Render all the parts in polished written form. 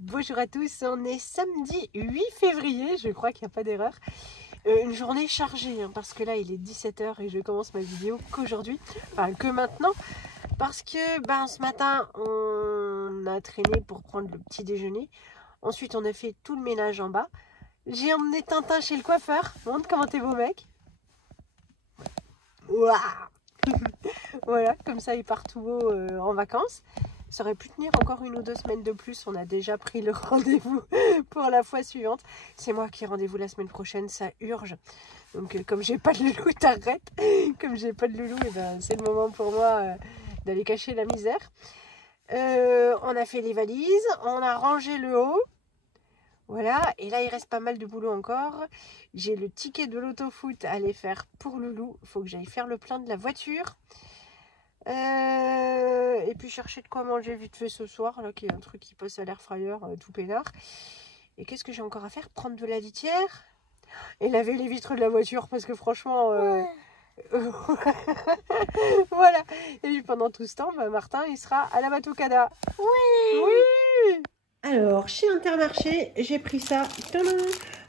Bonjour à tous, on est samedi 8 février, je crois qu'il n'y a pas d'erreur. Une journée chargée, hein, parce que là il est 17 h et je commence ma vidéo qu'aujourd'hui, enfin que maintenant, parce que ce matin on a traîné pour prendre le petit déjeuner. Ensuite on a fait tout le ménage en bas. J'ai emmené Tintin chez le coiffeur. Montre comment t'es beau mec. Waouh. Voilà, comme ça il part tout beau en vacances. Ça aurait pu tenir encore 1 ou 2 semaines de plus. On a déjà pris le rendez-vous pour la fois suivante. C'est moi qui ai rendez-vous la semaine prochaine, ça urge. Donc comme j'ai pas de loulou, t'arrêtes. Comme j'ai pas de loulou, et c'est le moment pour moi d'aller cacher la misère. On a fait les valises, on a rangé le haut. Voilà, et là il reste pas mal de boulot encore. J'ai le ticket de l'autofoot à aller faire pour Loulou. Il faut que j'aille faire le plein de la voiture. Et puis chercher de quoi manger vite fait ce soir, là, qui est un truc qui passe à l'air fryer, tout peinard. Et qu'est-ce que j'ai encore à faire? Prendre de la litière et laver les vitres de la voiture, parce que franchement... voilà. Et puis pendant tout ce temps, Martin, il sera à la Batucada. Oui. Oui. Alors, chez Intermarché, j'ai pris ça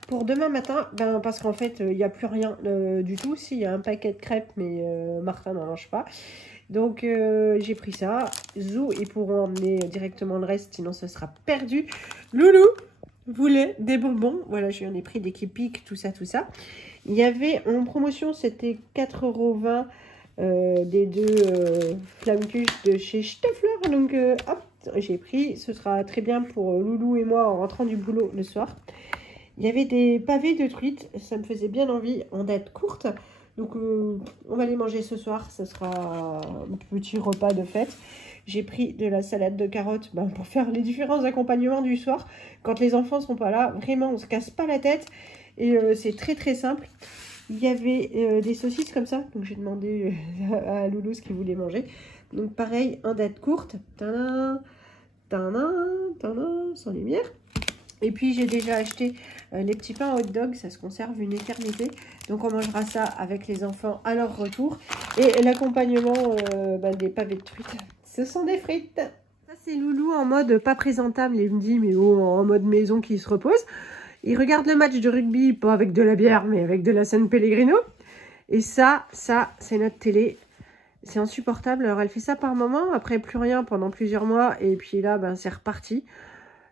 pour demain matin, parce qu'en fait, il n'y a plus rien du tout. Si, il y a un paquet de crêpes, mais Martin n'en mange pas. Donc, j'ai pris ça. Zou, ils pourront emmener directement le reste, sinon ça sera perdu. Loulou voulait des bonbons. Voilà, je lui en ai pris des qui piquent, tout ça, tout ça. Il y avait en promotion, c'était 4,20 € des deux flammes-cuches de chez Stoffler. Donc, hop, j'ai pris. Ce sera très bien pour Loulou et moi en rentrant du boulot le soir. Il y avait des pavés de truite. Ça me faisait bien envie en date courte. Donc, on va les manger ce soir. Ce sera un petit repas de fête. J'ai pris de la salade de carottes pour faire les différents accompagnements du soir. Quand les enfants ne sont pas là, vraiment, on ne se casse pas la tête. Et c'est très, très simple. Il y avait des saucisses comme ça. Donc, j'ai demandé à Loulou ce qu'il voulait manger. Donc, pareil, en date courte. Tadam, tadam, tadam, sans lumière. Et puis, j'ai déjà acheté les petits pains hot dog. Ça se conserve une éternité. Donc, on mangera ça avec les enfants à leur retour. Et l'accompagnement des pavés de truite, ce sont des frites. Ça, c'est Loulou en mode pas présentable. Il me dit, mais oh, en mode maison qui se repose. Il regarde le match de rugby, pas avec de la bière, mais avec de la San Pellegrino. Et ça, c'est notre télé. C'est insupportable. Alors, elle fait ça par moment. Après, plus rien pendant plusieurs mois. Et puis là, c'est reparti.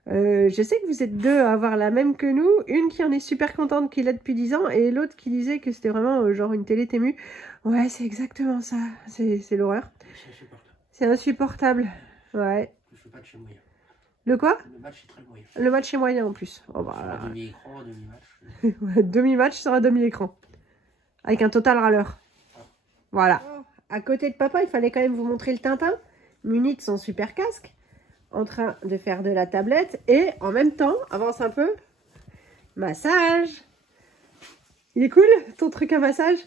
Je sais que vous êtes deux à avoir la même que nous. Une qui en est super contente, qui l'a depuis 10 ans. Et l'autre qui disait que c'était vraiment genre une télé Tému. Ouais, c'est exactement ça. C'est l'horreur. C'est insupportable. Ouais. Je veux pas de chez moyen. Le quoi? Le match est très moyen. Le match est moyen en plus. Oh, Demi-écran, demi-match. Demi-match sera demi-écran. Avec un total râleur. Voilà. À côté de papa, il fallait quand même vous montrer le Tintin, muni de son super casque, en train de faire de la tablette. Et en même temps, avance un peu, massage. Il est cool, ton truc à massage?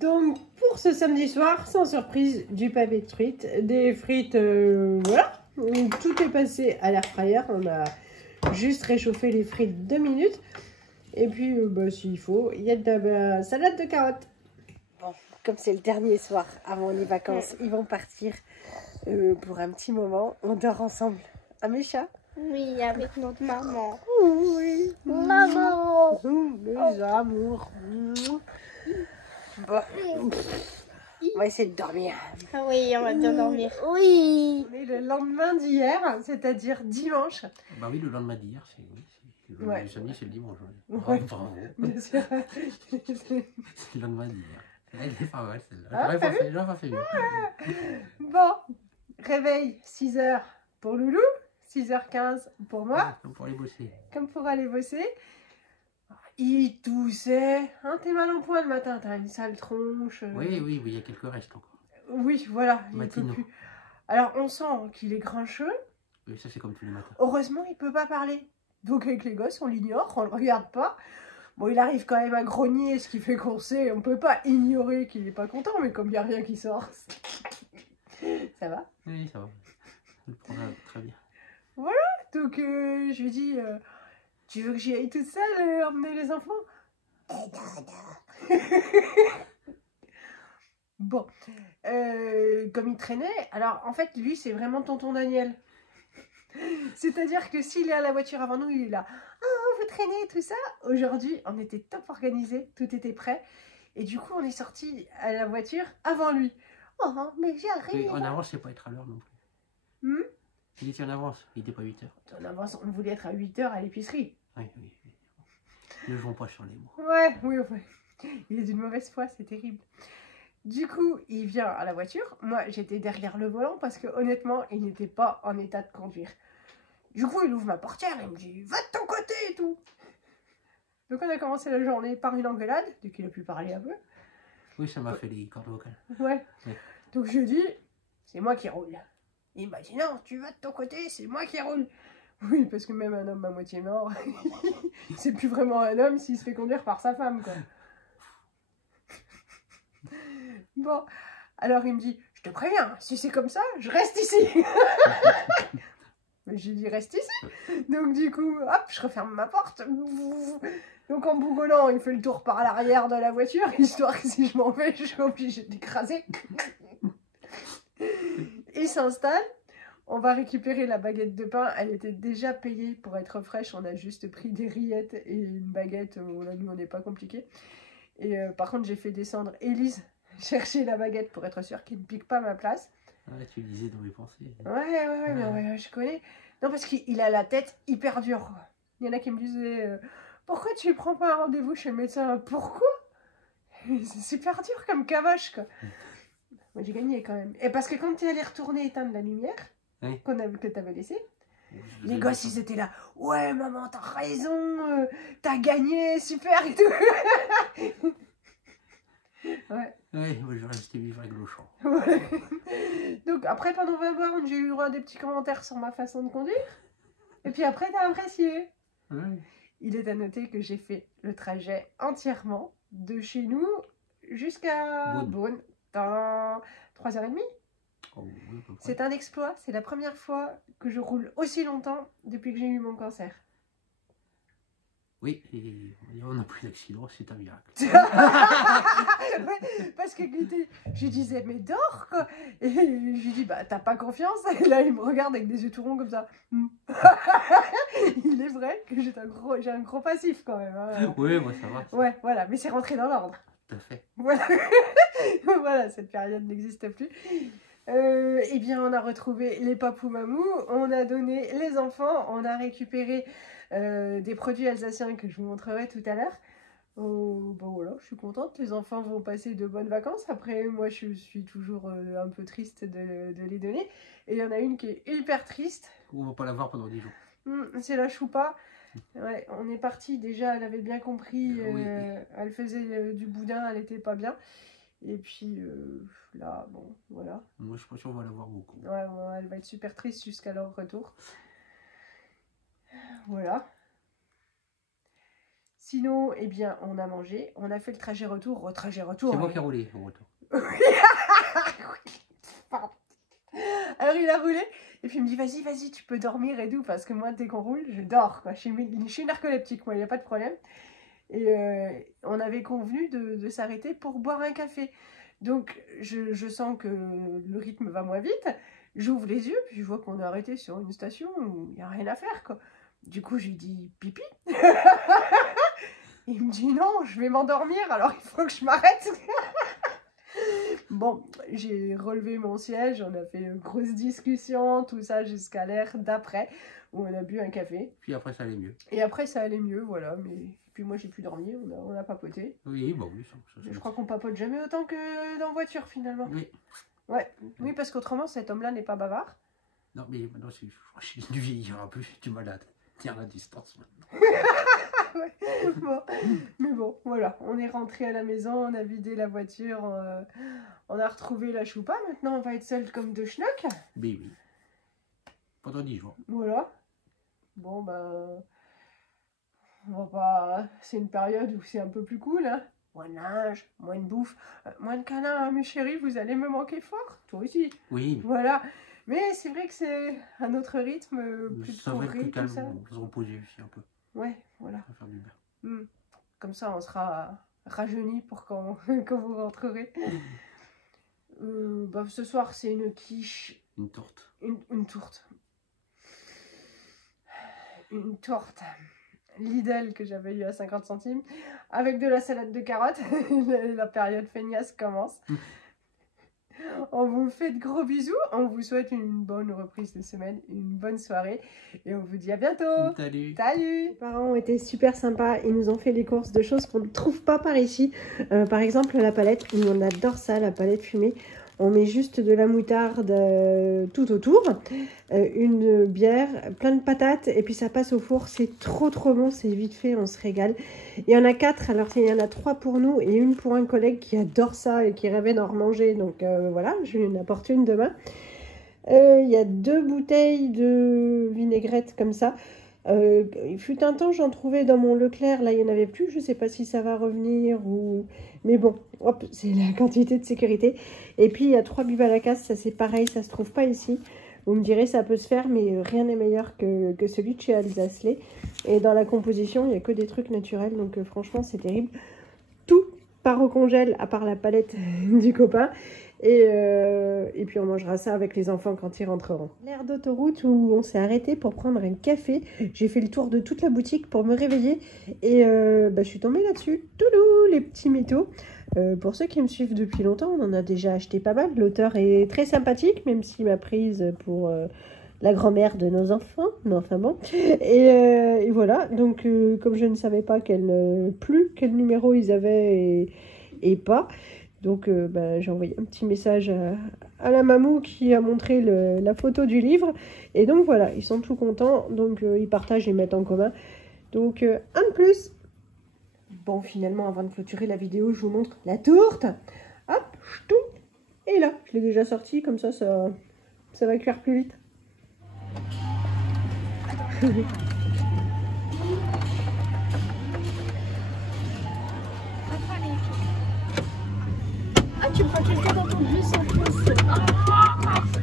Donc, pour ce samedi soir, sans surprise, du pavé de truite, des frites, voilà. Tout est passé à l'air fryer. On a juste réchauffé les frites 2 minutes. Et puis, s'il faut, il y a de la salade de carottes. Bon, comme c'est le dernier soir avant les vacances, ils vont partir pour un petit moment. On dort ensemble. Ah, mes chats? Oui, avec notre maman. Oui. Maman. Mes amours. Bon. On va essayer de dormir. Ah oui, on va bien dormir. Oui. On est le lendemain d'hier, c'est-à-dire dimanche. Bah oui, le lendemain d'hier, c'est Ouais. le samedi, c'est le dimanche. Ouais. Bravo. C'est C'est le lendemain d'hier. Elle est pas mal celle-là. Ah, J'aurais pas fait mieux. Bon, réveil 6 h pour Loulou, 6 h 15 pour moi, Comme pour aller bosser. comme pour aller bosser. Il toussait. Hein, t'es mal en point le matin, t'as une sale tronche. Oui, il y a quelques restes encore. Oui, voilà, il peut Matinaux. plus. Alors, on sent qu'il est grincheux. Oui, ça c'est comme tous les matins. Heureusement, il peut pas parler. Donc, avec les gosses, on l'ignore, on le regarde pas. Bon, il arrive quand même à grogner, ce qui fait qu'on sait, on peut pas ignorer qu'il est pas content, mais comme il n'y a rien qui sort. Ça va? Oui, ça va. Je le prends très bien. Donc, je lui dis, tu veux que j'y aille toute seule emmener les enfants? Bon, comme il traînait, alors en fait, lui, c'est vraiment tonton Daniel. C'est-à-dire que s'il est à la voiture avant nous, il est là. Oh, vous traînez, tout ça. Aujourd'hui, on était top organisé, tout était prêt. Et du coup, on est sorti à la voiture avant lui. Oh, mais j'arrive. En avance, c'est pas être à l'heure non plus. Il était en avance, il était pas 8 heures. En avance, on voulait être à 8 heures à l'épicerie. Oui, oui, oui. Ne jouons pas sur les mots. Ouais, oui, ouais. Il est d'une mauvaise foi, c'est terrible. Du coup, il vient à la voiture. Moi, j'étais derrière le volant parce que honnêtement, il n'était pas en état de conduire. Du coup, il ouvre ma portière et il me dit « Va de ton côté !» et tout. Donc, on a commencé la journée par une engueulade, dès qu'il a pu parler un peu. Oui, ça m'a fait les cordes vocales. Ouais. Ouais. Donc, je lui ai dit « C'est moi qui roule. » Il m'a dit « Non, tu vas de ton côté, c'est moi qui roule. » Oui, parce que même un homme à moitié mort, c'est plus vraiment un homme s'il se fait conduire par sa femme, quoi. Bon, alors il me dit, je te préviens, si c'est comme ça, je reste ici. Mais j'ai dit, reste ici. Donc du coup, hop, je referme ma porte. Donc en bougonnant, il fait le tour par l'arrière de la voiture, histoire que si je m'en vais, je suis obligée d'écraser. Il s'installe. On va récupérer la baguette de pain. Elle était déjà payée pour être fraîche. On a juste pris des rillettes et une baguette. Là, nous, on n'est pas compliqué. Et par contre, j'ai fait descendre Élise chercher la baguette pour être sûre qu'il ne pique pas ma place. Ah, tu lisais dans mes pensées. Ouais, mais je connais. Non, parce qu'il a la tête hyper dure, quoi. Il y en a qui me disaient pourquoi tu prends pas un rendez-vous chez le médecin? Pourquoi? C'est super dur comme cavache, quoi. Moi, j'ai gagné quand même. Et parce que quand tu es allé retourner éteindre la lumière, oui, que tu avais laissée, les gosses, ils étaient là. Ouais, maman, t'as raison, t'as gagné, super et tout. Ouais. Oui, moi je restais vivre avec le champ. Ouais. Donc après, pendant 20 bornes, j'ai eu le droit à des petits commentaires sur ma façon de conduire. Et puis après, t'as apprécié. Oui. Il est à noter que j'ai fait le trajet entièrement de chez nous jusqu'à Beaune dans 3h30. Oh, oui, c'est un exploit. C'est la première fois que je roule aussi longtemps depuis que j'ai eu mon cancer. Oui, et on n'a plus d'accident, c'est un miracle. Ouais, parce que je lui disais, mais dors quoi. Et je lui dis, bah t'as pas confiance. Et là, il me regarde avec des yeux tout ronds comme ça. Il est vrai que j'ai un gros passif quand même. Hein. Oui, moi ça va. Ouais, voilà, mais c'est rentré dans l'ordre. Tout à fait. Voilà. Voilà, cette période n'existe plus. Eh bien, on a retrouvé les papous-mamous, on a donné les enfants, on a récupéré des produits alsaciens que je vous montrerai tout à l'heure. Bon voilà, je suis contente, les enfants vont passer de bonnes vacances. Après, moi, je suis toujours un peu triste de les donner. Et il y en a une qui est hyper triste. On va pas la voir pendant 10 jours. C'est la choupa. Ouais, on est parti, déjà, elle avait bien compris, oui. elle faisait du boudin, elle était pas bien. Et puis là, bon, voilà. Moi, je pense qu'on va la voir beaucoup. Ouais, elle va être super triste jusqu'à leur retour. Voilà. Sinon, eh bien, on a mangé, on a fait le trajet retour. Trajet retour. C'est moi qui ai roulé au retour. Alors il a roulé, et puis il me dit vas-y, tu peux dormir et tout, parce que moi, dès qu'on roule, je dors, quoi. Je suis narcoleptique, moi, il n'y a pas de problème. Et on avait convenu de s'arrêter pour boire un café. Donc, je sens que le rythme va moins vite. J'ouvre les yeux, puis je vois qu'on est arrêté sur une station où il n'y a rien à faire, quoi. Du coup, j'ai dit pipi. Il me dit non, je vais m'endormir, alors il faut que je m'arrête. Bon, j'ai relevé mon siège, on a fait une grosse discussion, tout ça jusqu'à l'heure d'après, où on a bu un café. Puis après, ça allait mieux. Et après, ça allait mieux, voilà. Mais puis moi, j'ai pu dormir, on a papoté. Oui, bah oui. Je crois qu'on papote jamais autant que dans voiture, finalement. Oui. Ouais, oui, parce qu'autrement, cet homme-là n'est pas bavard. Non, mais maintenant, je suis dû vieillir un peu, j'ai du mal à tenir la distance maintenant. Ouais, bon. Mais bon, voilà, on est rentré à la maison, on a vidé la voiture, on a retrouvé la choupa. Maintenant, on va être seul comme deux schnocks. Oui, oui. Pendant 10 jours. Voilà. Bon, ben... on va pas... C'est une période où c'est un peu plus cool, hein. Moins de linge, moins de bouffe, moins de câlins, hein, mes chéris, vous allez me manquer fort. Toi aussi. Oui. Voilà. Mais c'est vrai que c'est un autre rythme, plus ça va être plus calme, ça. on va se reposer aussi un peu. Ouais, voilà. Ça va faire du bien. Comme ça, on sera rajeunis pour quand vous rentrerez. Bah, ce soir, c'est une quiche. Une tourte. Une tourte. une tourte Lidl que j'avais eu à 50 centimes avec de la salade de carottes. La période feignasse commence. On vous fait de gros bisous. On vous souhaite une bonne reprise de semaine, une bonne soirée. Et on vous dit à bientôt. Salut. Salut. Les parents ont été super sympas. Ils nous ont fait les courses de choses qu'on ne trouve pas par ici. Par exemple, la palette. On adore ça, la palette fumée. On met juste de la moutarde tout autour, une bière, plein de patates et puis ça passe au four. C'est trop bon, c'est vite fait, on se régale. Il y en a 4, alors il y en a 3 pour nous et une pour un collègue qui adore ça et qui rêvait d'en remanger. Donc voilà, je lui en apporte une demain. Il y a 2 bouteilles de vinaigrette comme ça. Il fut un temps, j'en trouvais dans mon Leclerc, là il n'y en avait plus, je ne sais pas si ça va revenir ou... Mais bon, hop, c'est la quantité de sécurité. Et puis il y a 3 Bibalacas, ça c'est pareil, ça se trouve pas ici. Vous me direz, ça peut se faire, mais rien n'est meilleur que celui de chez Alsace Lait. Et dans la composition, il n'y a que des trucs naturels, donc franchement c'est terrible. Tout part au congèle, à part la palette du copain. Et puis on mangera ça avec les enfants quand ils rentreront. L'aire d'autoroute où on s'est arrêté pour prendre un café. J'ai fait le tour de toute la boutique pour me réveiller et je suis tombée là-dessus. Toulou, les petits métaux. Pour ceux qui me suivent depuis longtemps, on en a déjà acheté pas mal. L'auteur est très sympathique, même s'il m'a prise pour la grand-mère de nos enfants. Mais enfin bon. Et voilà, donc comme je ne savais pas quel numéro ils avaient et pas... Donc j'ai envoyé un petit message à la mamou qui a montré la photo du livre. Et donc voilà, ils sont tout contents. Donc ils partagent et mettent en commun. Donc un de plus. Bon, finalement, avant de clôturer la vidéo, je vous montre la tourte. Hop, ch'tou. Et là, je l'ai déjà sortie. Comme ça va cuire plus vite. Ah, tu prends quelqu'un dans ton bus en plus.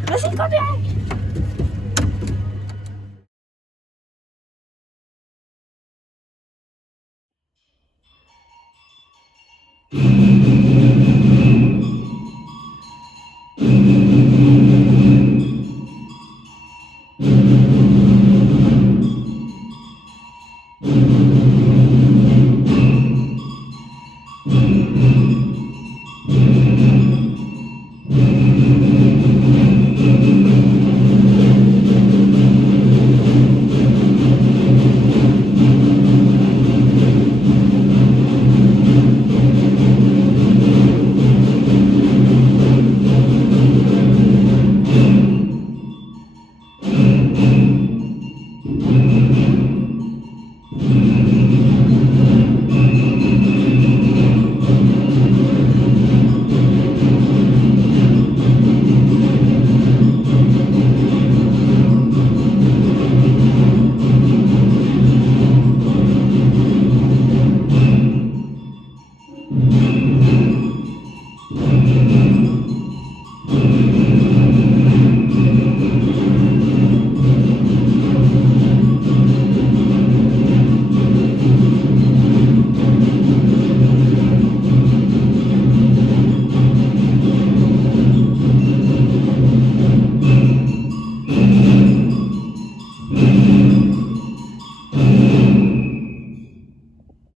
Vas-y, combien?